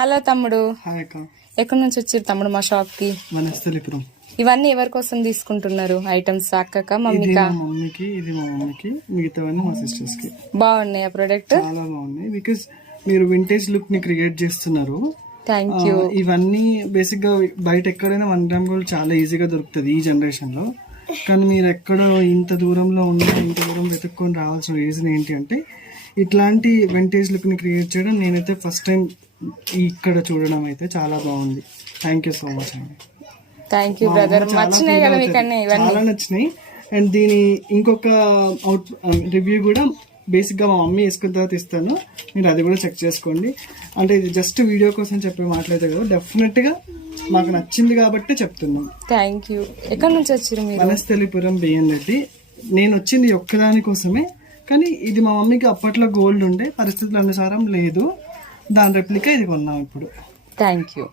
Hello తమ్ముడు, hi అక్క. ఎక్కడి నుంచి వచ్చారు తమ్ముడు మా షాప్ కి? వనస్థలిపురం. ఇవన్నీ ఎవరి కోసం తీసుకుంటున్నారు ఐటమ్స్? అక్కక, ఇది మమ్మీకా? మా మమ్మీకి, ఇది మా మమ్మీకి, మిగతావన్నీ మా సిస్టర్స్ కి. బాగున్నాయి ఆ ప్రొడక్ట్? చాలా బాగున్నాయి. బికాస్ మీరు వింటేజ్ లుక్ ని క్రియేట్ చేస్తున్నారు. Thank you. ఇవన్నీ బేసిక్ గా బయట ఎక్కడైనా 1 గ్రామ్ గోల్డ్ చాలా ఈజీగా దొరుకుతుంది ఈ జనరేషన్ లో. కానీ మీరు ఎక్కడో ఇంత దూరంలో ఉన్న ఇంత దూరం వెతుక్కొని రావాల్సిన రీజన్ ఏంటి అంటే, ఇట్లాంటి వింటేజ్ లుక్ ని క్రియేట్ చేయడం నేనైతే ఫస్ట్ టైం ఇక్కడ చూడడం అయితే చాలా బాగుంది. థ్యాంక్ యూ సో మచ్ అండి. Thank you brother. నచ్చినాయి కదా మీకు అన్నీ? చాలా నచ్చినాయి. అండ్ దీని ఇంకొక రివ్యూ కూడా బేసిక్ గా మా మమ్మీ వేసుకున్న తర్వాత ఇస్తాను, మీరు అది కూడా చెక్ చేసుకోండి. అంటే ఇది జస్ట్ వీడియో కోసం చెప్పే మాట్లాడితే కదా, డెఫినెట్ గా మాకు నచ్చింది కాబట్టి చెప్తున్నాం. Thank you. ఎక్కడి నుంచి వచ్చారు మీరు? వనస్థలిపురం బిఎన్ రెడ్డి. నేను వచ్చింది ఒక్కదాని కోసమే, కానీ ఇది మా మమ్మీకి అప్పట్లో గోల్డ్ ఉండే, పరిస్థితుల అనుసారం లేదు, దాని రెప్లికా ఇది కొన్నాం ఇప్పుడు. Thank you.